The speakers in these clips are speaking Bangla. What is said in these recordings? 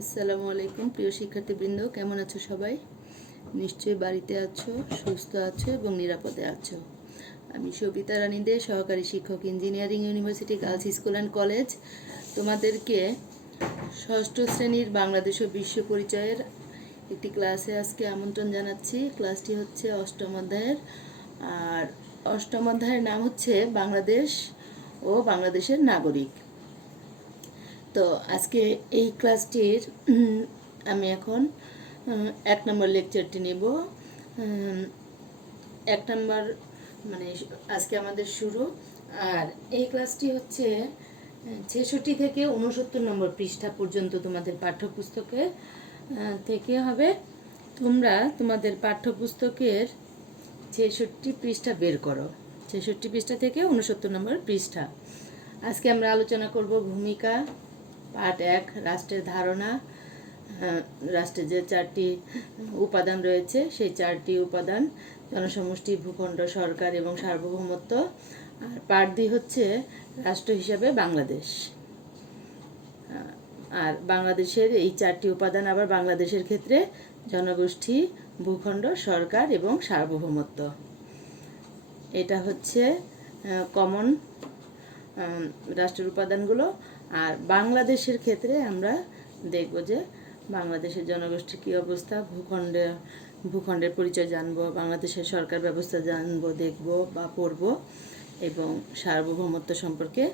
আসসালামু আলাইকুম প্রিয় শিক্ষার্থীবৃন্দ, কেমন আছো সবাই? নিশ্চয়ই বাড়িতে আছো, সুস্থ আছো এবং নিরাপদে আছো। আমি সবিতা রানী দে, সহকারী শিক্ষক, engineering university girls school and college. তোমাদেরকে ষষ্ঠ শ্রেণীর বাংলাদেশ ও বিশ্ব পরিচয়ের একটি ক্লাসে আজকে আমন্ত্রণ জানাচ্ছি। ক্লাসটি হচ্ছে অষ্টম অধ্যায়ের, আর অষ্টম অধ্যায়ের নাম হচ্ছে বাংলাদেশ ও বাংলাদেশের নাগরিক। তো আজকে এই ক্লাসটির আমি এখন 1 নম্বর লেকচারটি নেব। 1 নম্বর মানে আজকে আমাদের শুরু। আর এই ক্লাসটি হচ্ছে 66 থেকে 69 নম্বর পৃষ্ঠা পর্যন্ত তোমাদের পাঠ্যপুস্তকে থেকে হবে। তোমরা তোমাদের পাঠ্যপুস্তকের 66 পৃষ্ঠা বের করো। 66 পৃষ্ঠা থেকে 69 নম্বর পৃষ্ঠা। আজকে আমরা আলোচনা করব ভূমিকা, পার্ট 1, রাষ্ট্রের ধারণা। রাষ্ট্রের যে 4টি উপাদান রয়েছে সেই 4টি উপাদান: জনসমষ্টি, ভূখণ্ড, সরকার এবং সার্বভৌমত্ব। আর পার্ট 2 হচ্ছে রাষ্ট্র হিসাবে বাংলাদেশ। আর বাংলাদেশের এই 4টি উপাদান আবার বাংলাদেশের ক্ষেত্রে জনগোষ্ঠী, ভূখণ্ড, সরকার এবং সার্বভৌমত্ব। এটা হচ্ছে কমন রাষ্ট্রের উপাদানগুলো। আর বাংলাদেশের ক্ষেত্রে আমরা দেখব যে বাংলাদেশের জনগোষ্ঠীর কী অবস্থা, ভূখণ্ডের পরিচয় জানব, বাংলাদেশের সরকার ব্যবস্থা জানব, দেখব বা পড়ব, এবং সার্বভৌমত্ব সম্পর্কে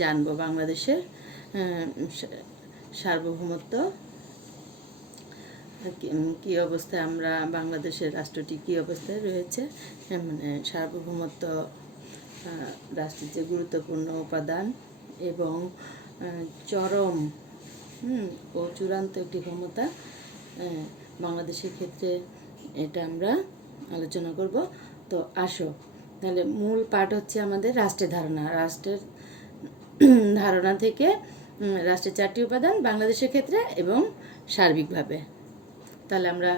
জানব। বাংলাদেশের সার্বভৌমত্ব কী অবস্থায়, আমরা বাংলাদেশের রাষ্ট্রটি কী অবস্থায় রয়েছে, মানে সার্বভৌমত্ব রাষ্ট্রের যে গুরুত্বপূর্ণ উপাদান এবং চরম ও চূড়ান্ত একটি ক্ষমতা বাংলাদেশের ক্ষেত্রে, এটা আমরা আলোচনা করব। তো আসো তাহলে মূল পাঠ হচ্ছে আমাদের রাষ্ট্রের ধারণা। রাষ্ট্রের ধারণা থেকে রাষ্ট্রের 4টি উপাদান বাংলাদেশের ক্ষেত্রে এবং সার্বিকভাবে। তাহলে আমরা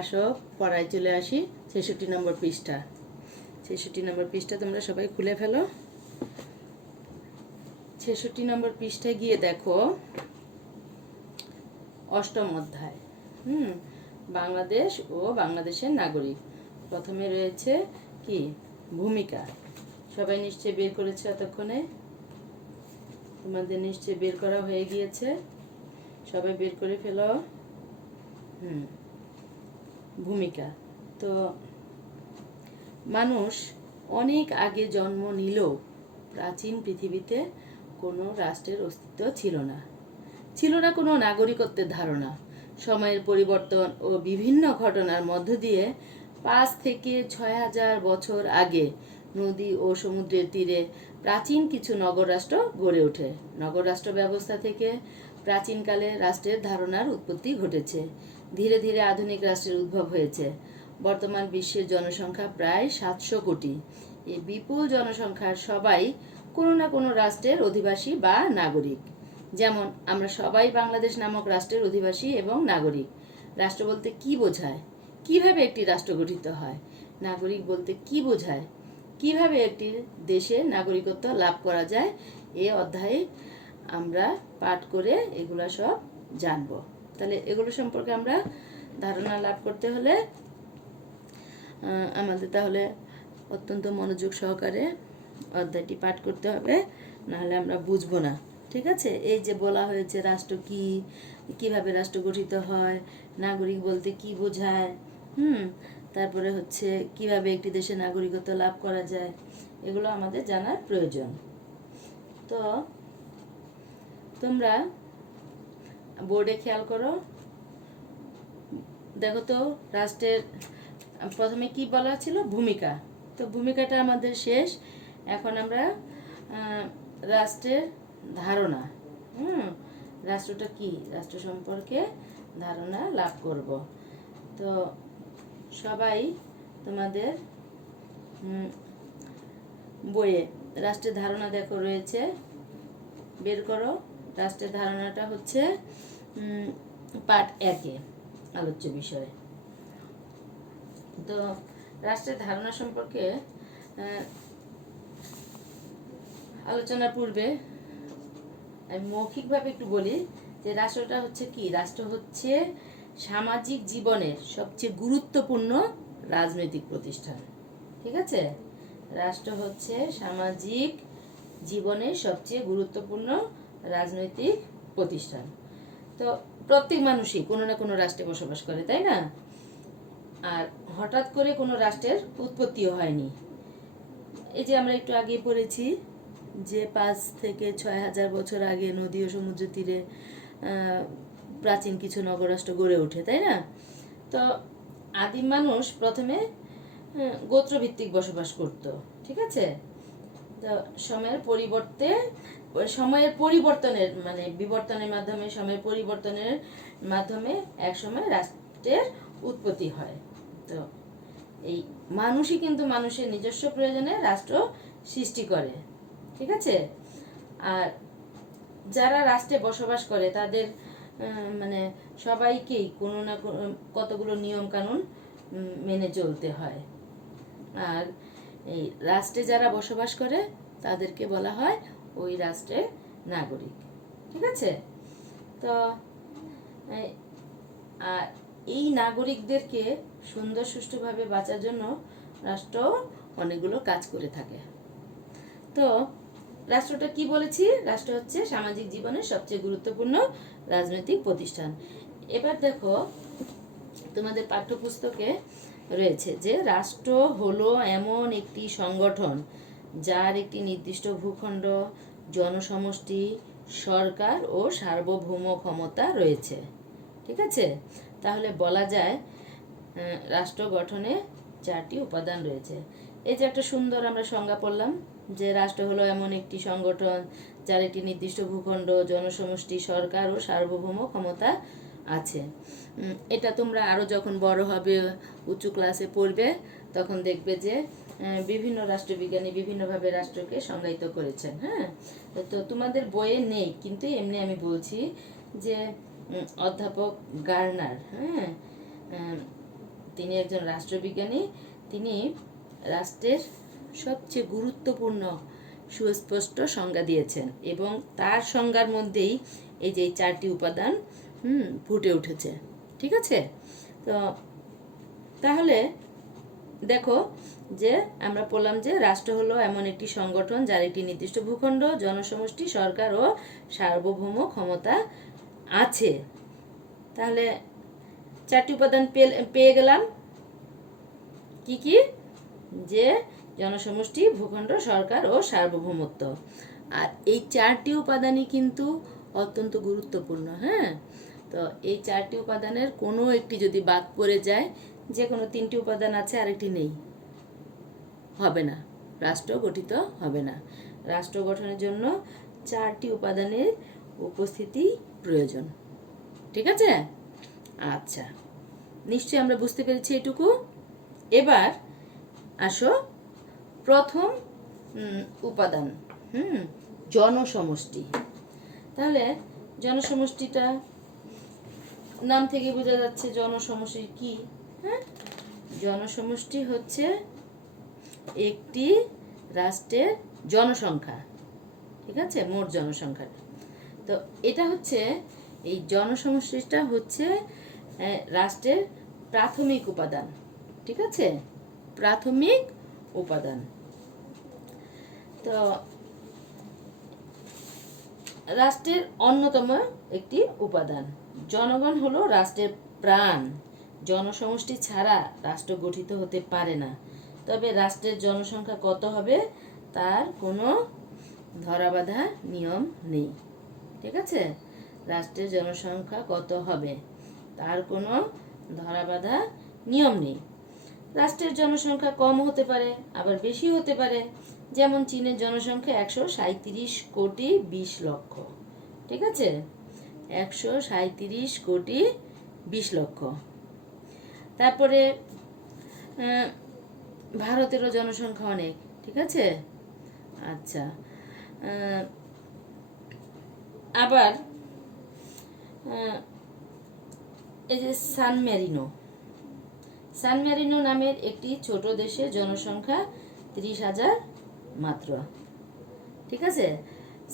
আসো পড়ায় চলে আসি। 66 নম্বর পৃষ্ঠা। 66 নম্বর পৃষ্ঠা তোমরা সবাই খুলে ফেলো। 66 নম্বর পৃষ্ঠায় গিয়ে দেখো অষ্টম অধ্যায়, বাংলাদেশ ও বাংলাদেশের নাগরিক। প্রথমে রয়েছে কি? ভূমিকা। সবাই নিশ্চয়ই বের করেছে এতক্ষণে, তোমাদের নিশ্চয়ই বের করা হয়ে গিয়েছে। সবাই বের করে ফেলো। ভূমিকা। তো মানুষ অনেক আগে জন্ম নিলেও প্রাচীন পৃথিবীতে কোনো রাষ্ট্রের অস্তিত্ব ছিল না। ছিল না কোনো নাগরিকত্বের ধারণা। সময়ের পরিবর্তন ও বিভিন্ন ঘটনার মধ্য দিয়ে 5 থেকে 6,000 বছর আগে নদী ও সমুদ্রের তীরে প্রাচীন কিছু নগররাষ্ট্র গড়ে ওঠে। নগররাষ্ট্র ব্যবস্থা থেকে প্রাচীনকালে রাষ্ট্রের ধারণার উৎপত্তি ঘটেছে। ধীরে ধীরে আধুনিক রাষ্ট্রের উদ্ভব হয়েছে। বর্তমান বিশ্বের জনসংখ্যা প্রায় 700 কোটি। এই বিপুল জনসংখ্যার সবাই কোনো না কোনো রাষ্ট্রের অধিবাসী বা নাগরিক। যেমন আমরা সবাই বাংলাদেশ নামক রাষ্ট্রের অধিবাসী এবং নাগরিক। রাষ্ট্র বলতে কি বোঝায়? কিভাবে একটি রাষ্ট্র গঠিত হয়? নাগরিক বলতে কি বোঝায়? কিভাবে একটি দেশের নাগরিকত্ব লাভ করা যায়? এই অধ্যায়ে আমরা পাঠ করে এগুলো সব জানব। তাহলে এগুলো সম্পর্কে আমরা ধারণা লাভ করতে হলে আমাদের তাহলে অত্যন্ত মনোযোগ সহকারে অধ্যায়টি পাঠ করতে হবে, নাহলে আমরা বুঝবো না। ঠিক আছে? এই যে বলা হয়েছে রাষ্ট্র কি, কিভাবে রাষ্ট্র গঠিত হয়, নাগরিক বলতে কি বোঝায়, তারপরে হচ্ছে কিভাবে একটি দেশে নাগরিকত্ব লাভ করা যায়, এগুলো আমাদের জানার প্রয়োজন। তো তোমরা বোর্ডে খেয়াল করো, দেখো তো রাষ্ট্রের প্রথমে কি বলা ছিল? ভূমিকা। তো ভূমিকাটা আমাদের শেষ। এখন আমরা রাষ্ট্রের ধারণা, রাষ্ট্রটা কি, রাষ্ট্র সম্পর্কে ধারণা লাভ করব। তো সবাই তোমাদের বইয়ে রাষ্ট্রের ধারণা দেখো রয়েছে, বের করো। রাষ্ট্রের ধারণাটা হচ্ছে পার্ট 1-এ আলোচ্য বিষয়। তো রাষ্ট্রের ধারণা সম্পর্কে আলোচনার পূর্বে আমি মৌখিকভাবে একটু বলি যে রাষ্ট্রটা হচ্ছে কি, রাষ্ট্র হচ্ছে সামাজিক জীবনের সবচেয়ে গুরুত্বপূর্ণ রাজনৈতিক প্রতিষ্ঠান। ঠিক আছে, রাষ্ট্র হচ্ছে সামাজিক জীবনের সবচেয়ে গুরুত্বপূর্ণ রাজনৈতিক প্রতিষ্ঠান। তো প্রত্যেক মানুষই কোনো না কোনো রাষ্ট্রে বসবাস করে, তাই না? আর হঠাৎ করে কোনো রাষ্ট্রের উৎপত্তিও হয়নি। এই যে আমরা একটু আগে পড়েছি যে 5 থেকে 6,000 বছর আগে নদী ও সমুদ্র তীরে প্রাচীন কিছু নগরাষ্ট্র গড়ে ওঠে, তাই না? তো আদিম মানুষ প্রথমে গোত্রভিত্তিক বসবাস করত। ঠিক আছে, তো সময়ের পরিবর্তনের মানে বিবর্তনের মাধ্যমে, সময়ের পরিবর্তনের মাধ্যমে এক সময় রাষ্ট্রের উৎপত্তি হয়। তো এই মানুষই কিন্তু মানুষের নিজস্ব প্রয়োজনে রাষ্ট্র সৃষ্টি করে। ঠিক আছে, আর যারা রাষ্ট্রে বসবাস করে তাদের মানে সবাইকেই কোনো না কতগুলো নিয়ম কানুন মেনে চলতে হয়। আর এই রাষ্ট্রে যারা বসবাস করে তাদেরকে বলা হয় ওই রাষ্ট্রের নাগরিক। ঠিক আছে, তো আর এই নাগরিকদেরকে সুন্দর সুষ্ঠুভাবে বাঁচার জন্য রাষ্ট্র অনেকগুলো কাজ করে থাকে। তো রাষ্ট্রটা কি বলেছি, রাষ্ট্র হচ্ছে সামাজিক জীবনের সবচেয়ে গুরুত্বপূর্ণ রাজনৈতিক প্রতিষ্ঠান। এবার দেখো তোমাদের পাঠ্যপুস্তকে রয়েছে যে রাষ্ট্র হলো এমন একটি সংগঠন যার একটি নির্দিষ্ট ভূখণ্ড, জনসমষ্টি, সরকার ও সার্বভৌম ক্ষমতা রয়েছে। ঠিক আছে, তাহলে বলা যায় রাষ্ট্র গঠনে 4টি উপাদান রয়েছে। এই যে একটা সুন্দর আমরা সংজ্ঞা পড়লাম যে রাষ্ট্র হলো এমন একটি সংগঠন যার একটি নির্দিষ্ট ভূখণ্ড, জনসমষ্টি, সরকার ও সার্বভৌম ক্ষমতা আছে। এটা তোমরা আরও যখন বড় হবে, উঁচু ক্লাসে পড়বে, তখন দেখবে যে বিভিন্ন রাষ্ট্রবিজ্ঞানী বিভিন্নভাবে রাষ্ট্রকে সংজ্ঞায়িত করেছেন। হ্যাঁ, তো তোমাদের বইয়ে নেই, কিন্তু এমনি আমি বলছি যে অধ্যাপক গার্নার, হ্যাঁ, তিনি একজন রাষ্ট্রবিজ্ঞানী। তিনি রাষ্ট্রের সবচেয়ে গুরুত্বপূর্ণ সুস্পষ্ট সংজ্ঞা দিয়েছেন এবং তার সংজ্ঞার মধ্যেই এই যে 4টি উপাদান ফুটে উঠেছে। ঠিক আছে, তো তাহলে দেখো যে আমরা বললাম যে রাষ্ট্র হলো এমন একটি সংগঠন যার একটি নির্দিষ্ট ভূখণ্ড, জনসমষ্টি, সরকার ও সার্বভৌম ক্ষমতা আছে। তাহলে 4টি উপাদান পেয়ে গেলাম। কি কি? যে জনসমষ্টি, ভূখণ্ড, সরকার ও সার্বভৌমত্ব। আর এই 4টি উপাদানই কিন্তু অত্যন্ত গুরুত্বপূর্ণ। হ্যাঁ, তো এই 4টি উপাদানের কোনো একটি যদি বাদ পড়ে যায়, যে কোনো 3টি উপাদান আছে আরেকটি নেই, হবে না, রাষ্ট্র গঠিত হবে না। রাষ্ট্র গঠনের জন্য 4টি উপাদানের উপস্থিতি প্রয়োজন। ঠিক আছে, আচ্ছা, নিশ্চয়ই আমরা বুঝতে পেরেছি এটুকু। এবার আসো প্রথম উপাদান, জনসমষ্টি। তাহলে জনসমষ্টিটা নাম থেকে বোঝা যাচ্ছে জনসমষ্টি কি। হ্যাঁ, জনসমষ্টি হচ্ছে একটি রাষ্ট্রের জনসংখ্যা। ঠিক আছে, মোট জনসংখ্যা। তো এটা হচ্ছে এই জনসমষ্টিটা হচ্ছে রাষ্ট্রের প্রাথমিক উপাদান। ঠিক আছে, প্রাথমিক উপাদান। তো রাষ্ট্রের অন্যতম একটি উপাদান। জনগণ হলো রাষ্ট্রের প্রাণ। জনসমষ্টি ছাড়া রাষ্ট্র গঠিত হতে পারে না। তবে রাষ্ট্রের জনসংখ্যা কত হবে তার কোনো ধরাবাঁধা নিয়ম নেই। ঠিক আছে, রাষ্ট্রের জনসংখ্যা কত হবে তার কোনো ধরাবাঁধা নিয়ম নেই। রাষ্ট্রের জনসংখ্যা কম হতে পারে, আবার বেশি হতে পারে। যেমন চীনের জনসংখ্যা 137 কোটি 20 লক্ষ। ঠিক আছে, 137 কোটি 20 লক্ষ। তারপরে ভারতেরও জনসংখ্যা অনেক। ঠিক আছে, আচ্ছা, আবার এই যে সান মেরিনো নামের একটি ছোট দেশের জনসংখ্যা 30,000 মাত্র। ঠিক আছে,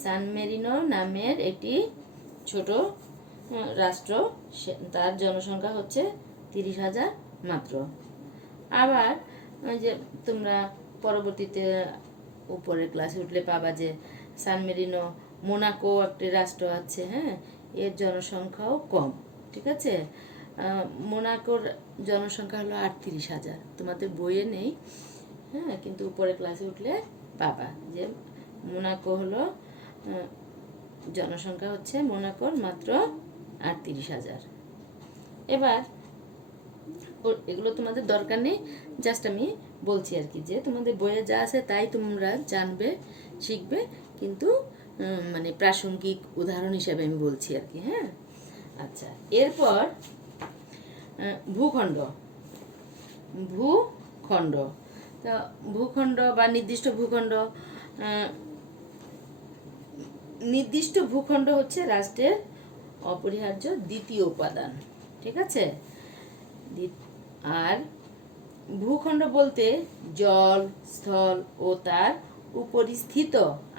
সান মেরিনো নামের একটি ছোট রাষ্ট্র, তার জনসংখ্যা হচ্ছে 30,000 মাত্র। আবার ওই যে তোমরা পরবর্তীতে উপরের ক্লাসে উঠলে পাবা যে সান মেরিনো, মোনাকো একটি রাষ্ট্র আছে, হ্যাঁ, এর জনসংখ্যাও কম। ঠিক আছে, মোনাকোর জনসংখ্যা হলো 38,000, তোমাদের বইয়ে নেই, হ্যাঁ, কিন্তু উপরের ক্লাসে উঠলে পাবা যে মোনাকো হলো জনসংখ্যা হচ্ছে মোনাকোর মাত্র 38,000। এবার এগুলো তোমাদের দরকার নেই, জাস্ট আমি বলছি আর কি, যে তোমাদের বইয়ে যা আছে তাই তোমরা জানবে, শিখবে, কিন্তু মানে প্রাসঙ্গিক উদাহরণ হিসেবে আমি বলছি আর কি। হ্যাঁ, আচ্ছা, এরপর ভূখণ্ড। ভূখণ্ড তো ভূখণ্ড বা নির্দিষ্ট ভূখণ্ড, নির্দিষ্ট ভূখণ্ড হচ্ছে রাষ্ট্রের অপরিহার্য দ্বিতীয় উপাদান। ঠিক আছে, আর ভূখণ্ড বলতে জল, স্থল ও তার উপরিস্থিত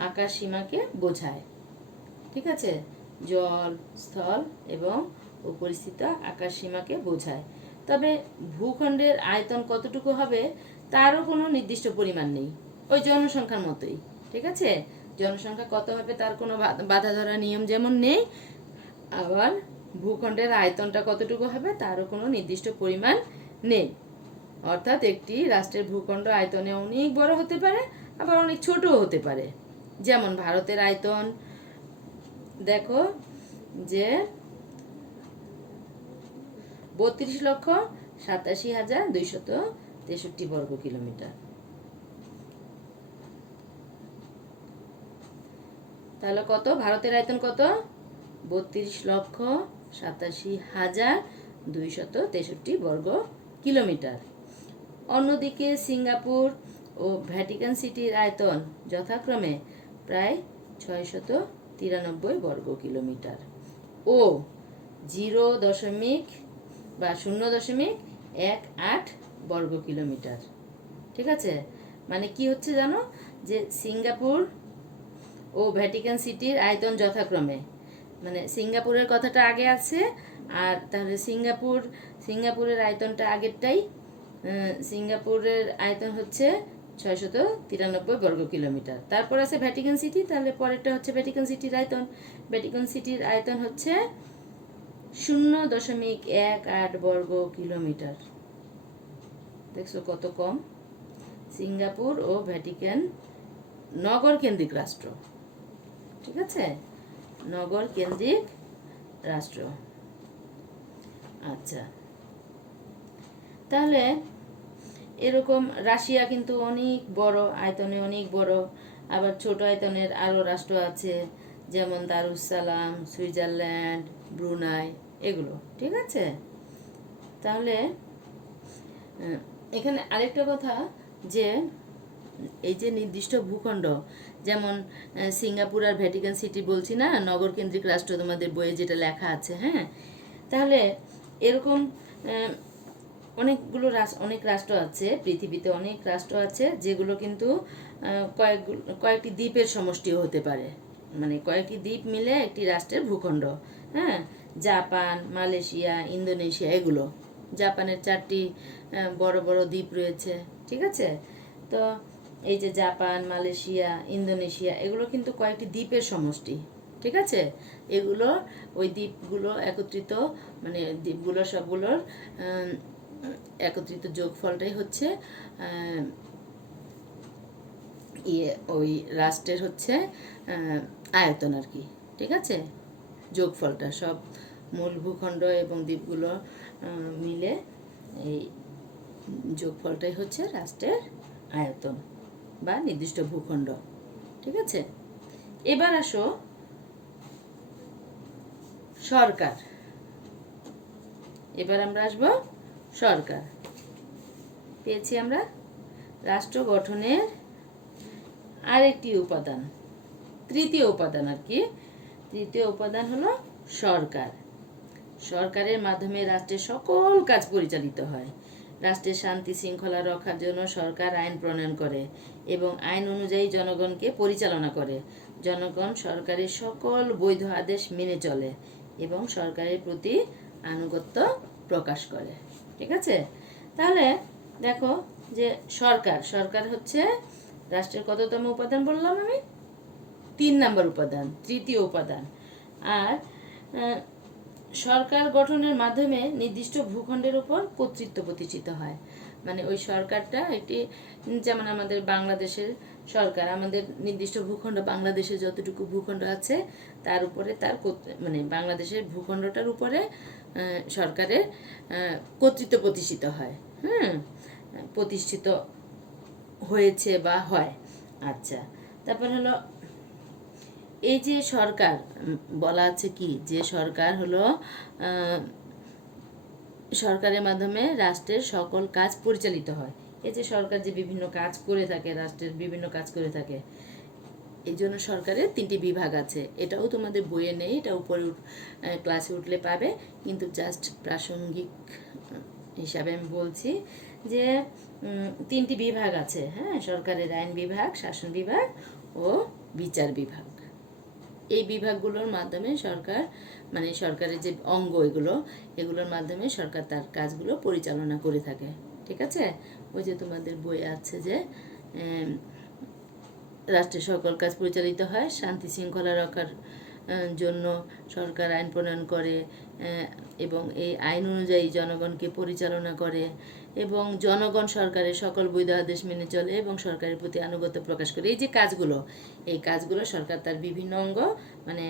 আকাশসীমাকে বোঝায়। ঠিক আছে, জল, স্থল এবং উপরিস্থিত আকাশসীমাকে বোঝায়। তবে ভূখণ্ডের আয়তন কতটুকু হবে তারও কোনো নির্দিষ্ট পরিমাণ নেই, ওই জনসংখ্যার মতোই। ঠিক আছে, জনসংখ্যা কত হবে তার কোনো বাধা ধরা নিয়ম যেমন নেই, আবার ভূখণ্ডের আয়তনটা কতটুকু হবে তারও কোনো নির্দিষ্ট পরিমাণ নেই। অর্থাৎ একটি রাষ্ট্রের ভূখণ্ড আয়তনে অনেক বড় হতে পারে, আবার অনেক ছোটও হতে পারে। যেমন ভারতের আয়তন দেখো যে 32,87,263 বর্গ কিলোমিটার। তাহলে কত ভারতের আয়তন কত? 32,87,263 বর্গ কিলোমিটার। অন্যদিকে সিঙ্গাপুর ও ভ্যাটিকান সিটির আয়তন যথাক্রমে প্রায় 693 বর্গ কিলোমিটার ও 0.18 বর্গ কিলোমিটার। ঠিক আছে, মানে কি হচ্ছে জানো, যে সিঙ্গাপুর ও ভ্যাটিকান সিটির আয়তন যথাক্রমে, মানে সিঙ্গাপুরের কথাটা আগে আছে, আর তাহলে সিঙ্গাপুরের আয়তনটা আগেরটাই, সিঙ্গাপুরের আয়তন হচ্ছে 693 বর্গ কিলোমিটার। তারপর আছে ভ্যাটিকান সিটি, তাহলে পরেরটা হচ্ছে ভ্যাটিকান সিটির আয়তন। ভ্যাটিকান সিটির আয়তন হচ্ছে 0.18 বর্গ কিলোমিটার। দেখছো কত কম। সিঙ্গাপুর ও ভ্যাটিকান নগর কেন্দ্রিক রাষ্ট্র। ঠিক আছে, নগর কেন্দ্রিক রাষ্ট্র। আচ্ছা, তাহলে এরকম রাশিয়া কিন্তু অনেক বড় আয়তনে, অনেক বড়। আবার ছোট আয়তনের আরও রাষ্ট্র আছে, যেমন দারুসালাম, সুইজারল্যান্ড, ব্রুনাই, এগুলো। ঠিক আছে, তাহলে এখানে আরেকটা কথা, যে এই যে নির্দিষ্ট ভূখণ্ড, যেমন সিঙ্গাপুর আর ভ্যাটিকান সিটি বলছি না, নগর কেন্দ্রিক রাষ্ট্র, তোমাদের বইয়ে যেটা লেখা আছে। হ্যাঁ, তাহলে এরকম অনেক রাষ্ট্র আছে পৃথিবীতে, অনেক রাষ্ট্র আছে যেগুলো কিন্তু কয়েকটি দ্বীপের সমষ্টিও হতে পারে, মানে কয়েকটি দ্বীপ মিলে একটি রাষ্ট্রের ভূখণ্ড। হ্যাঁ, জাপান, মালয়েশিয়া, ইন্দোনেশিয়া, এগুলো। জাপানের 4টি বড় বড় দ্বীপ রয়েছে। ঠিক আছে, তো এই যে জাপান, মালয়েশিয়া, ইন্দোনেশিয়া, এগুলো কিন্তু কয়েকটি দ্বীপের সমষ্টি। ঠিক আছে, এগুলো ওই দ্বীপগুলো একত্রিত, মানে দ্বীপগুলো সবগুলোর একত্রিত যোগফলটাই হচ্ছে ওই রাষ্ট্রের হচ্ছে আয়তন আর কি। ঠিক আছে, যোগফলটা সব মূল ভূখণ্ড এবং দ্বীপগুলো মিলে এই যোগফলটাই হচ্ছে রাষ্ট্রের আয়তন বা নির্দিষ্ট ভূখণ্ড। ঠিক আছে, এবার আসো সরকার। এবার আমরা আসবো সরকার। পেয়েছি আমরা রাষ্ট্র গঠনের আরেকটি উপাদান, তৃতীয় উপাদান আর কি। তৃতীয় উপাদান হলো সরকার। সরকারের মাধ্যমে রাষ্ট্রের সকল কাজ পরিচালিত হয়। রাষ্ট্রের শান্তি শৃঙ্খলা রক্ষার জন্য সরকার আইন প্রণয়ন করে এবং আইন অনুযায়ী জনগণকে পরিচালনা করে। জনগণ সরকারের সকল বৈধ আদেশ মেনে চলে এবং সরকারের প্রতি আনুগত্য প্রকাশ করে। ঠিক আছে? তাহলে দেখো যে সরকার হচ্ছে রাষ্ট্রের কততম উপাদান বললাম আমি? 3 নম্বর উপাদান, তৃতীয় উপাদান। আর সরকার গঠনের মাধ্যমে নির্দিষ্ট ভূখণ্ডের উপর কর্তৃত্ব প্রতিষ্ঠিত হয়। মানে ওই সরকারটা একটি, যেমন আমাদের বাংলাদেশের সরকার, আমাদের নির্দিষ্ট ভূখণ্ড, বাংলাদেশে যতটুকু ভূখণ্ড আছে তার উপরে মানে বাংলাদেশের ভূখণ্ডটার উপরে সরকারের কর্তৃত্ব প্রতিষ্ঠিত হয়। প্রতিষ্ঠিত হয়েছে বা হয়। আচ্ছা, তারপর হলো এই যে সরকার বলা আছে কি, যে সরকার হলো সরকারের মাধ্যমে রাষ্ট্রের সকল কাজ পরিচালিত হয়। এই যে সরকার যে বিভিন্ন কাজ করে থাকে, রাষ্ট্রের বিভিন্ন কাজ করে থাকে, এই জন্য সরকারের 3টি বিভাগ আছে। এটাও তোমাদের বইয়ে নেই, এটা উপরে ক্লাসে উঠলে পাবে, কিন্তু জাস্ট প্রাসঙ্গিক হিসাবে আমি বলছি যে 3টি বিভাগ আছে। সরকারের আইন বিভাগ, শাসন বিভাগ ও বিচার বিভাগ। এই বিভাগগুলোর মাধ্যমে সরকার, মানে সরকারের যে অঙ্গ এগুলোর মাধ্যমে সরকার তার কাজগুলো পরিচালনা করে থাকে। ঠিক আছে? ওই যে তোমাদের বই আছে যে রাষ্ট্রের সকল কাজ পরিচালিত হয়, শান্তি শৃঙ্খলা রক্ষার জন্য সরকার আইন প্রণয়ন করে এবং এই আইন অনুযায়ী জনগণকে পরিচালনা করে এবং জনগণ সরকারের সকল বৈধ আদেশ মেনে চলে এবং সরকারের প্রতি আনুগত্য প্রকাশ করে। এই যে কাজগুলো, এই কাজগুলো সরকার তার বিভিন্ন অঙ্গ, মানে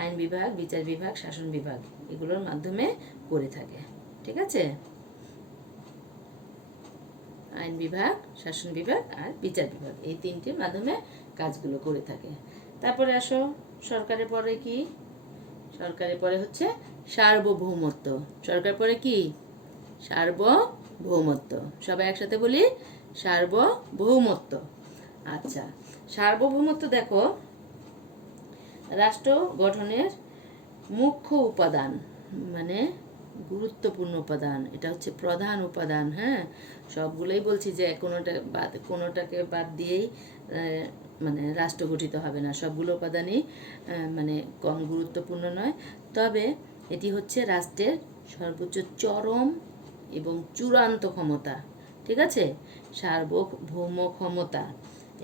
আইন বিভাগ, বিচার বিভাগ, শাসন বিভাগ, এগুলোর মাধ্যমে করে থাকে। ঠিক আছে? আইন বিভাগ, শাসন বিভাগ আর বিচার বিভাগ, এই 3টির মাধ্যমে কাজগুলো করে থাকে। তারপরে আসো, সরকারের পরে কি? সরকারের পরে হচ্ছে সার্বভৌমত্ব। সরকার পরে কি? সার্বভৌমত্ব। সবাই একসাথে বলি, সার্বভৌমত্ব। আচ্ছা, সার্বভৌমত্ব দেখো রাষ্ট্র গঠনের মুখ্য উপাদান, মানে গুরুত্বপূর্ণ উপাদান, এটা হচ্ছে প্রধান উপাদান। সবগুলোই বলছি যে কোনোটাকে বাদ দিয়েই মানে রাষ্ট্র গঠিত হবে না, সবগুলো উপাদানই মানে কম গুরুত্বপূর্ণ নয়। তবে এটি হচ্ছে রাষ্ট্রের সর্বোচ্চ চরম এবং চূড়ান্ত ক্ষমতা। ঠিক আছে? সার্বভৌম ক্ষমতা।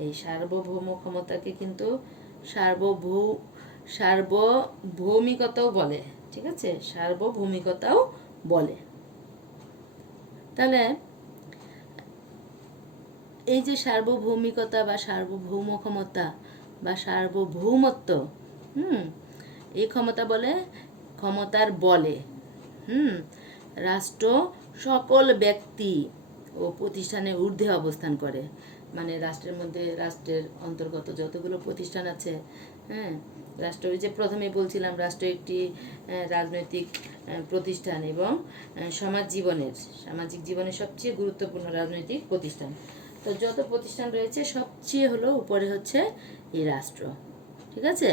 এই সার্বভৌম ক্ষমতাকে কিন্তু সার্বভৌমিকতাও বলে। ঠিক আছে? সার্বভৌমিকতাও বলে। তাহলে এই যে সার্বভৌমিকতা বা সার্বভৌম ক্ষমতা বা সার্বভৌমত্ব, এই ক্ষমতা বলে, ক্ষমতার বলে রাষ্ট্র সকল ব্যক্তি ও প্রতিষ্ঠানের ঊর্ধ্বে অবস্থান করে। মানে রাষ্ট্রের মধ্যে, রাষ্ট্রের অন্তর্গত যতগুলো প্রতিষ্ঠান আছে, রাষ্ট্র, ওই যে প্রথমেই বলছিলাম, রাষ্ট্র একটি রাজনৈতিক প্রতিষ্ঠান এবং সামাজিক জীবনের সবচেয়ে গুরুত্বপূর্ণ রাজনৈতিক প্রতিষ্ঠান। তো যত প্রতিষ্ঠান রয়েছে সবচেয়ে হলো উপরে হচ্ছে এই রাষ্ট্র। ঠিক আছে?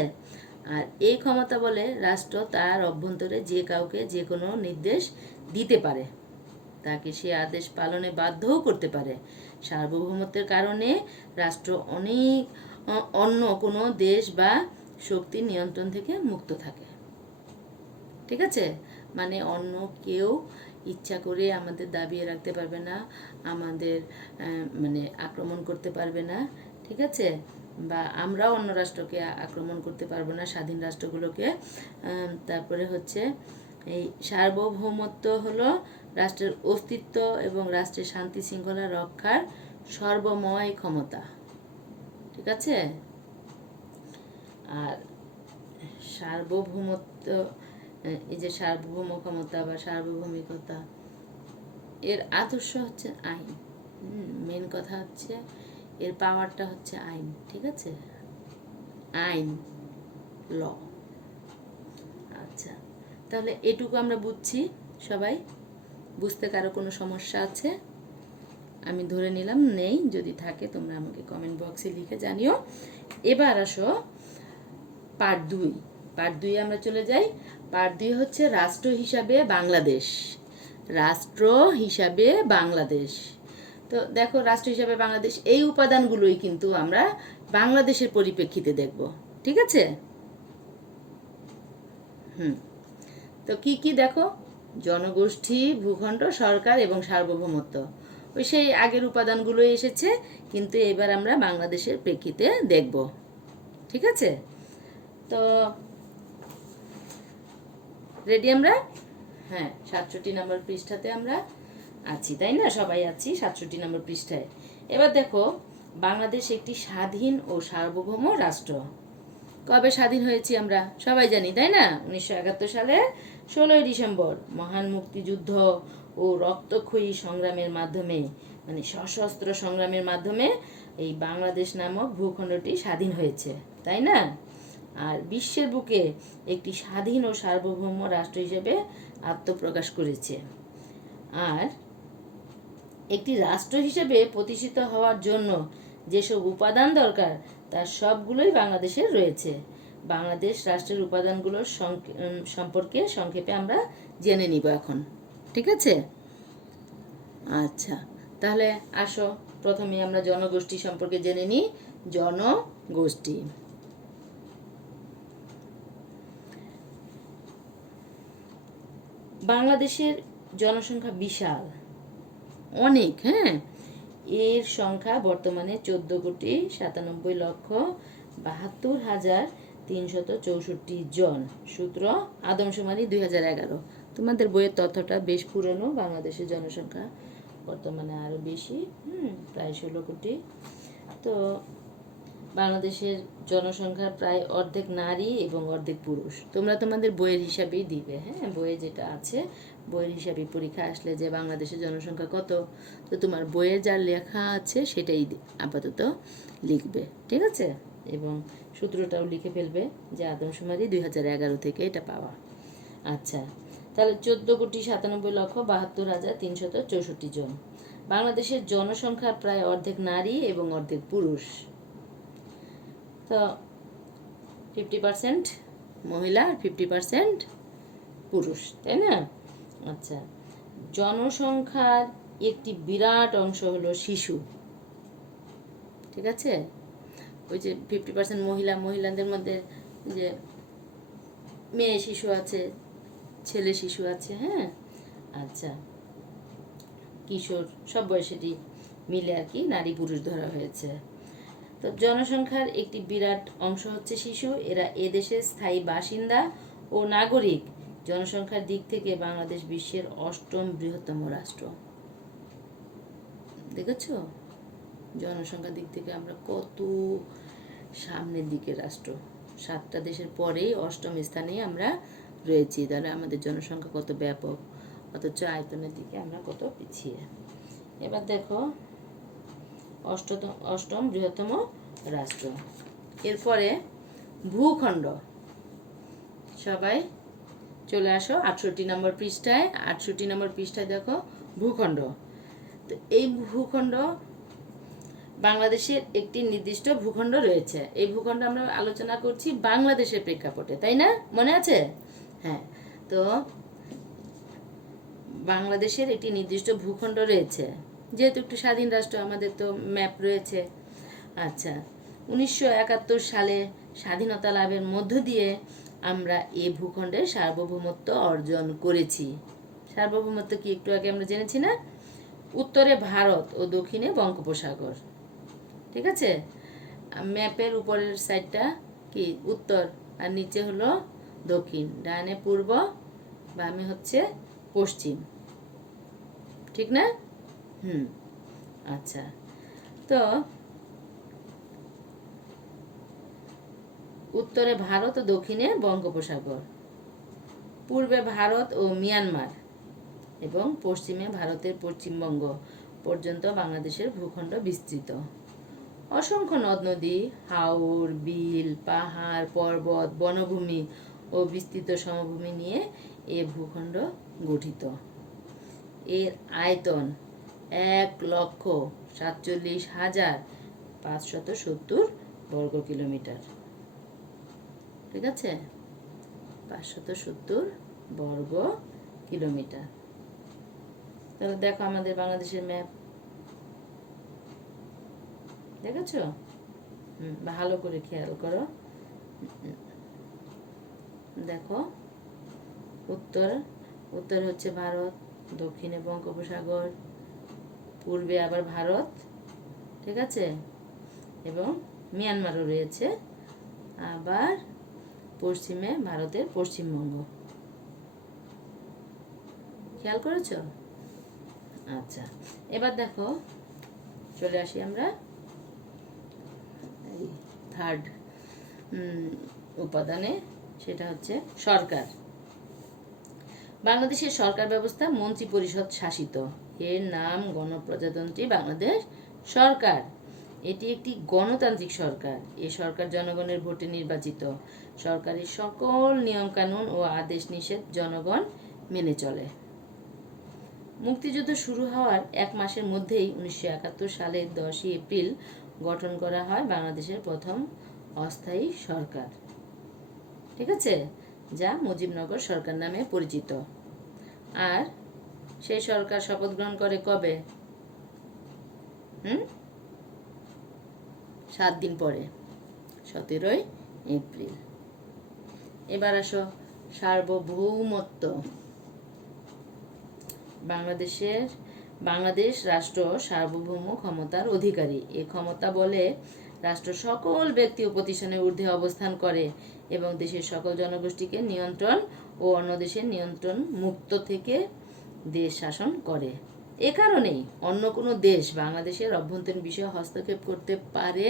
আর এই ক্ষমতা বলে রাষ্ট্র তার অভ্যন্তরে যে কাউকে যে কোনো নির্দেশ দিতে পারে, তাকে সে আদেশ পালনে বাধ্যও করতে পারে। সার্বভৌমত্বের কারণে রাষ্ট্র অন্য কোনো দেশ বা শক্তির নিয়ন্ত্রণ থেকে মুক্ত থাকে। ঠিক আছে? মানে অন্য কেউ ইচ্ছা করে আমাদের দাবিয়ে রাখতে পারবে না, আমাদের মানে আক্রমণ করতে পারবে না। ঠিক আছে? বা আমরাও অন্য রাষ্ট্রকে আক্রমণ করতে পারবো না, স্বাধীন রাষ্ট্রগুলোকে। তারপরে হচ্ছে এই সার্বভৌমত্ব হলো রাষ্ট্রের অস্তিত্ব এবং রাষ্ট্রের শান্তি শৃঙ্খলা রক্ষার সর্বময় ক্ষমতা। ঠিক আছে? আর সার্বভৌমত্ব, এই যে সার্বভৌম ক্ষমতা বা সার্বভৌমিকতা, এর আদর্শ হচ্ছে আইন। মেন কথা হচ্ছে এর পাওয়ারটা হচ্ছে আইন। ঠিক আছে? আইন, ল। আচ্ছা, তাহলে এটুকু আমরা বুঝছি। সবাই বুঝতে কারো কোনো সমস্যা আছে? আমি ধরে নিলাম নেই, যদি থাকে তোমরা আমাকে কমেন্ট বক্সে লিখে জানিও। এবার আসো পার্ট 2। পার্ট 2 আমরা চলে যাই। পার্ট 2 হচ্ছে রাষ্ট্র হিসাবে বাংলাদেশ। রাষ্ট্র হিসাবে বাংলাদেশ। তো দেখো, রাষ্ট্র হিসাবে বাংলাদেশ, এই উপাদানগুলোই কিন্তু আমরা বাংলাদেশের পরিপ্রেক্ষিতে দেখব। ঠিক আছে? তো কি কি দেখো, জনগোষ্ঠী, ভূখণ্ড, সরকার এবং সার্বভৌমত্ব। ওই সেই আগের উপাদানগুলোই এসেছে, কিন্তু এবার আমরা বাংলাদেশের প্রেক্ষিতে দেখব। ঠিক আছে? তো রেডি আমরা? হ্যাঁ, 67 নম্বর পৃষ্ঠাতে আমরা আছি, তাই না? সবাই আছি 67 নম্বর পৃষ্ঠায়। এবার দেখো, বাংলাদেশ একটি স্বাধীন ও সার্বভৌম রাষ্ট্র। কবে স্বাধীন হয়েছি আমরা সবাই জানি, তাই না? 1971 সালের 16ই ডিসেম্বর মহান মুক্তিযুদ্ধ ও রক্তক্ষয়ী সংগ্রামের মাধ্যমে, মানে সশস্ত্র সংগ্রামের মাধ্যমে এই বাংলাদেশ নামক ভূখণ্ডটি স্বাধীন হয়েছে, তাই না? আর বিশ্বের বুকে একটি স্বাধীন ও সার্বভৌম রাষ্ট্র হিসেবে আত্মপ্রকাশ করেছে। আর একটি রাষ্ট্র হিসেবে প্রতিষ্ঠিত হওয়ার জন্য যেসব উপাদান দরকার তার সবগুলোই বাংলাদেশের রয়েছে। বাংলাদেশ রাষ্ট্রের উপাদানগুলোর সম্পর্কে সংক্ষেপে আমরা জেনে নিব এখন। ঠিক আছে? আচ্ছা, তাহলে আসো প্রথমে আমরা জনগোষ্ঠী সম্পর্কে জেনে নিই। জনগোষ্ঠী, বাংলাদেশের জনসংখ্যা বিশাল, অনেক। হ্যাঁ, এর সংখ্যা বর্তমানে 14,72,72,364 জন। সূত্র আদমশুমারি 2011। তোমাদের বইয়ের তথ্যটা বেশ পুরনো। বাংলাদেশের জনসংখ্যা বর্তমানে আরও বেশি, প্রায় 16 কোটি। তো বাংলাদেশের জনসংখ্যার প্রায় অর্ধেক নারী এবং অর্ধেক পুরুষ। তোমরা তোমাদের বইয়ের হিসাবেই দিবে। হ্যাঁ, বইয়ে যেটা আছে, বইয়ের হিসাবে পরীক্ষা আসলে যে বাংলাদেশের জনসংখ্যা কত, তো তোমার বইয়ে যা লেখা আছে সেটাই আপাতত লিখবে। ঠিক আছে? এবং সূত্রটাও লিখে ফেলবে যে আদমশুমারি 2011 থেকে এটা পাওয়া। আচ্ছা, তাহলে 14,97,72,364 জন। বাংলাদেশের জনসংখ্যার প্রায় অর্ধেক নারী এবং অর্ধেক পুরুষ। তো 50% মহিলা, 50% পুরুষ, তাই না? আচ্ছা, জনসংখ্যার একটি বিরাট অংশ হলো শিশু। ঠিক আছে? ওই যে 50% মহিলা, মহিলাদের মধ্যে যে মেয়ে শিশু আছে, ছেলে শিশু আছে। হ্যাঁ, আচ্ছা, কিশোর, সব বয়সেরই মিলে আর কি নারী পুরুষ ধরা হয়েছে। তো জনসংখ্যার একটি বিরাট অংশ হচ্ছে শিশু। এরা এদেশের স্থায়ী বাসিন্দা ও নাগরিক। জনসংখ্যার দিক থেকে বাংলাদেশ বিশ্বের 8ম বৃহত্তম রাষ্ট্র। দেখেছ, জনসংখ্যার দিক থেকে আমরা কত সামনের দিকে রাষ্ট্র। 7টা দেশের পরেই 8ম স্থানেই আমরা রয়েছি। তাহলে আমাদের জনসংখ্যা কত ব্যাপক, অথচ আয়তনের দিকে আমরা কত পিছিয়ে। এবার দেখো, 8ম বৃহত্তম রাষ্ট্র। এরপরে ভূখণ্ড। সবাই চলে আসো 68 নম্বর পৃষ্ঠায়। 68 নম্বর পৃষ্ঠায় দেখো ভূখণ্ড। তো এই ভূখণ্ড, বাংলাদেশের একটি নির্দিষ্ট ভূখণ্ড রয়েছে। এই ভূখণ্ড আমরা আলোচনা করছি বাংলাদেশের প্রেক্ষাপটে, তাই না? মনে আছে? হ্যাঁ, তো বাংলাদেশের একটি নির্দিষ্ট ভূখণ্ড রয়েছে। যেহেতু একটু স্বাধীন রাষ্ট্র, আমাদের তো ম্যাপ রয়েছে। আচ্ছা, 1971 সালে স্বাধীনতা লাভের মধ্য দিয়ে আমরা এই ভূখণ্ডের সার্বভৌমত্ব অর্জন করেছি। সার্বভৌমত্ব কি একটু আগে আমরা জেনেছি না? উত্তরে ভারত ও দক্ষিণে বঙ্গোপসাগর। ঠিক আছে? ম্যাপের উপরের সাইডটা কি উত্তর, আর নিচে হলো দক্ষিণ, ডানে পূর্ব, বামে হচ্ছে পশ্চিম। ঠিক না? আচ্ছা, তো উত্তরে ভারত ও দক্ষিণে বঙ্গোপসাগর, পূর্বে ভারত ও মিয়ানমার এবং পশ্চিমে ভারতের পশ্চিমবঙ্গ পর্যন্ত বাংলাদেশের ভূখণ্ড বিস্তৃত। অসংখ্য নদ নদী, হাওর, বিল, পাহাড়, পর্বত, বনভূমি ও বিস্তৃত সমভূমি নিয়ে এ ভূখণ্ড গঠিত। এর আয়তন 1,47,570 বর্গ কিলোমিটার। ঠিক আছে? 570 বর্গ কিলোমিটার। তাহলে দেখো আমাদের বাংলাদেশের ম্যাপ, দেখেছ? ভালো করে খেয়াল করো। দেখো, উত্তর উত্তর হচ্ছে ভারত, দক্ষিণে বঙ্গোপসাগর, পূর্বে আবার ভারত, ঠিক আছে, এবং মিয়ানমারও রয়েছে, আবার পশ্চিমে ভারতের পশ্চিমবঙ্গ। খেয়াল করেছো? আচ্ছা, এবার দেখো, চলে আসি আমরা এই থার্ড উপাদানে, সেটা হচ্ছে সরকার। বাংলাদেশের সরকার ব্যবস্থা মন্ত্রী পরিষদ শাসিত। এর নাম গণপ্রজাতন্ত্রী বাংলাদেশ সরকার। এটি একটি গণতান্ত্রিক সরকার। এ সরকার জনগণের ভোটে নির্বাচিত। সরকারের সকল নিয়মকানুন ও আদেশ নিষেধ জনগণ মেনে চলে। মুক্তিযুদ্ধ শুরু হওয়ার 1 মাসের মধ্যেই 1971 সালের 10ই এপ্রিল গঠন করা হয় বাংলাদেশের প্রথম অস্থায়ী সরকার, ঠিক আছে, যা মুজিবনগর সরকার নামে পরিচিত। আর সেই সরকার শপথ গ্রহণ করে কবে? 7 দিন পরে, 17ই এপ্রিল। এবার আসো সার্বভৌমত্ব। বাংলাদেশ রাষ্ট্র সার্বভৌম ক্ষমতার অধিকারী। এ ক্ষমতা বলে রাষ্ট্র সকল ব্যক্তি ও প্রতিষ্ঠানের ঊর্ধ্বে অবস্থান করে এবং দেশের সকল জনগোষ্ঠীকে নিয়ন্ত্রণ ও অন্য দেশের নিয়ন্ত্রণ মুক্ত থেকে দেশ শাসন করে। এ কারণেই অন্য কোনো দেশ বাংলাদেশের অভ্যন্তরীণ বিষয়ে হস্তক্ষেপ করতে পারে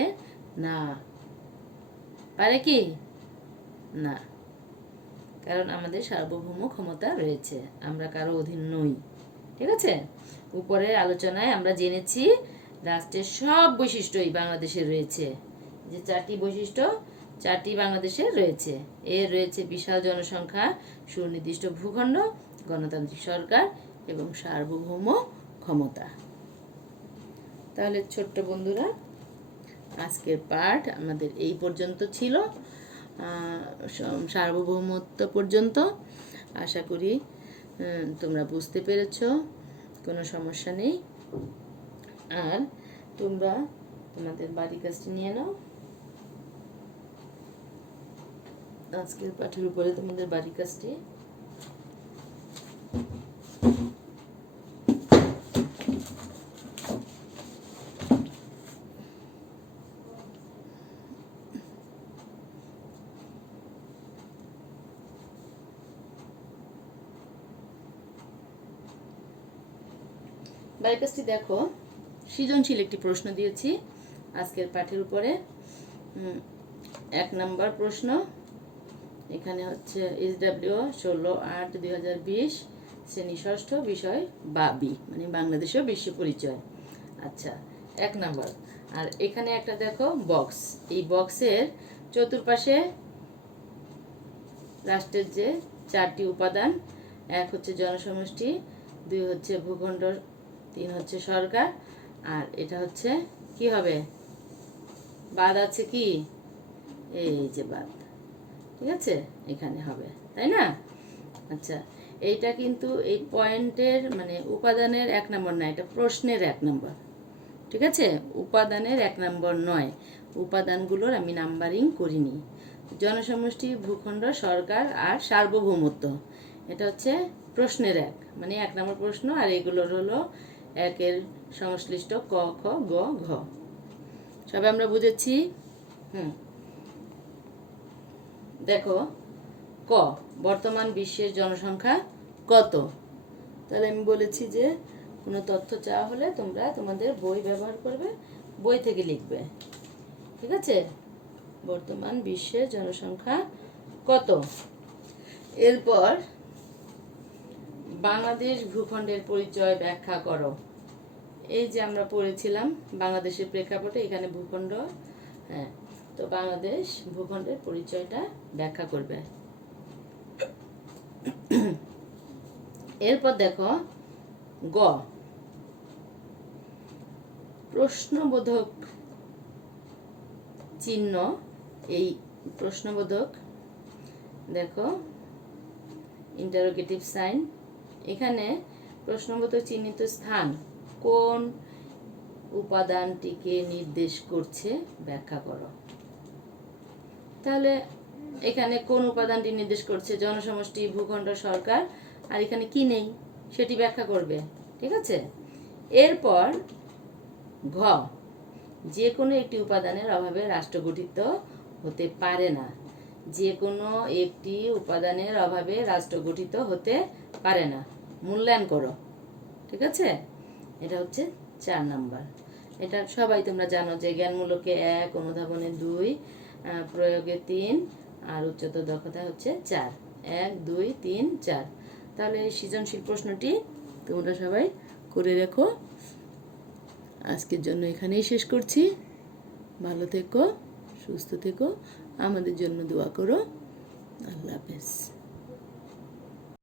না। পারে কি? না, কারণ আমাদের সার্বভৌম ক্ষমতা রয়েছে, আমরা কারো অধীন নই, ঠিক আছে। উপরের আলোচনায় আমরা জেনেছি রাষ্ট্রের সব বৈশিষ্ট্যই বাংলাদেশে রয়েছে। যে 4টি বৈশিষ্ট্য, 4টি বাংলাদেশে রয়েছে। এর রয়েছে বিশাল জনসংখ্যা, সুনির্দিষ্ট ভূখণ্ড, গণতান্ত্রিক সরকার এবং সার্বভৌম ক্ষমতা। তাহলে ছোট্ট বন্ধুরা, আজকের পাঠ আমাদের এই পর্যন্ত ছিল, সার্বভৌমত্ব পর্যন্ত। আশা করি তোমরা বুঝতে পেরেছো, কোনো সমস্যা নেই। আর তোমরা তোমাদের বাড়ির কাজটি নিয়ে নাও। আজকের পাঠের উপরে তোমাদের বাড়ির কাজটি। বাড়ির কাজটি দেখো, সৃজনশীল একটি প্রশ্ন দিয়েছি আজকের পাঠের উপরে। 1 নম্বর প্রশ্ন, এখানে হচ্ছে SWO 16/8/2020, শ্রেণী 6ষ্ঠ, বিষয় বাবি, মানে বাংলাদেশের বিশ্ব পরিচয়। আচ্ছা, 1 নম্বর। আর এখানে একটা দেখো বক্স, এই বক্সের চতুর্পাশে রাষ্ট্রের যে 4টি উপাদান, 1 হচ্ছে জনসমষ্টি, 2 হচ্ছে ভূখণ্ড, 3 হচ্ছে সরকার, আর এটা হচ্ছে কি হবে? বাদ আছে কি? এই যে বাদ, ঠিক আছে, এখানে হবে, তাই না? আচ্ছা, এইটা কিন্তু এই পয়েন্টের মানে উপাদানের 1 নম্বর না, এটা প্রশ্নের 1 নম্বর, ঠিক আছে, উপাদানের 1 নম্বর নয়। উপাদানগুলোর আমি নাম্বারিং করিনি। জনসমষ্টি, ভূখণ্ড, সরকার আর সার্বভৌমত্ব, এটা হচ্ছে প্রশ্নের 1, মানে 1 নম্বর প্রশ্ন। আর এগুলোর হলো 1-এর সংশ্লিষ্ট ক, খ, গ, ঘ। সবাই আমরা বুঝেছি? দেখো, ক, বর্তমান বিশ্বের জনসংখ্যা কত? তাহলে আমি বলেছি যে কোনো তথ্য চাওয়া হলে তোমরা তোমাদের বই ব্যবহার করবে, বই থেকে লিখবে, ঠিক আছে। বর্তমান বিশ্বের জনসংখ্যা কত? এরপর বাংলাদেশ ভূখণ্ডের পরিচয় ব্যাখ্যা করো। এই যে আমরা পড়েছিলাম বাংলাদেশের প্রেক্ষাপটে, এখানে ভূখণ্ড, হ্যাঁ, তো বাংলাদেশ ভূখণ্ডের পরিচয়টা ব্যাখ্যা করবে। এরপর দেখো গ, প্রশ্নবোধক চিহ্ন। এই প্রশ্নবোধক দেখো, ইন্টারোগেটিভ সাইন, এখানে প্রশ্নবোধক চিহ্নিত স্থান কোন উপাদানটিকে নির্দেশ করছে ব্যাখ্যা করো। তাহলে এখানে কোন উপাদানটি নির্দেশ করছে? জনসমষ্টি, ভূখণ্ড, সরকার। আর এখানে কি নেই সেটি ব্যাখ্যা করবে। ঠিক আছে। এরপর ঘ, যে কোনো একটি উপাদানের অভাবে রাষ্ট্র গঠিত হতে পারে না। যে কোনো একটি উপাদানের অভাবে রাষ্ট্র গঠিত হতে পারে না। মূল্যায়ন করো। ঠিক আছে। এটা হচ্ছে 4 নাম্বার। এটা সবাই তোমরা জানো যে জ্ঞানমূলকে 1, অনুধাবনে 2, প্রয়োগে 3 আর উচ্চতর দক্ষতা হচ্ছে 4। 1, 2, 3, 4। তাহলে এই সৃজনশীল প্রশ্নটি তোমরা সবাই করে রেখো। আজকের জন্য এখানেই শেষ করছি। ভালো থেকো, সুস্থ থেকো, আমাদের জন্য দোয়া করো। আল্লাহ হাফেজ।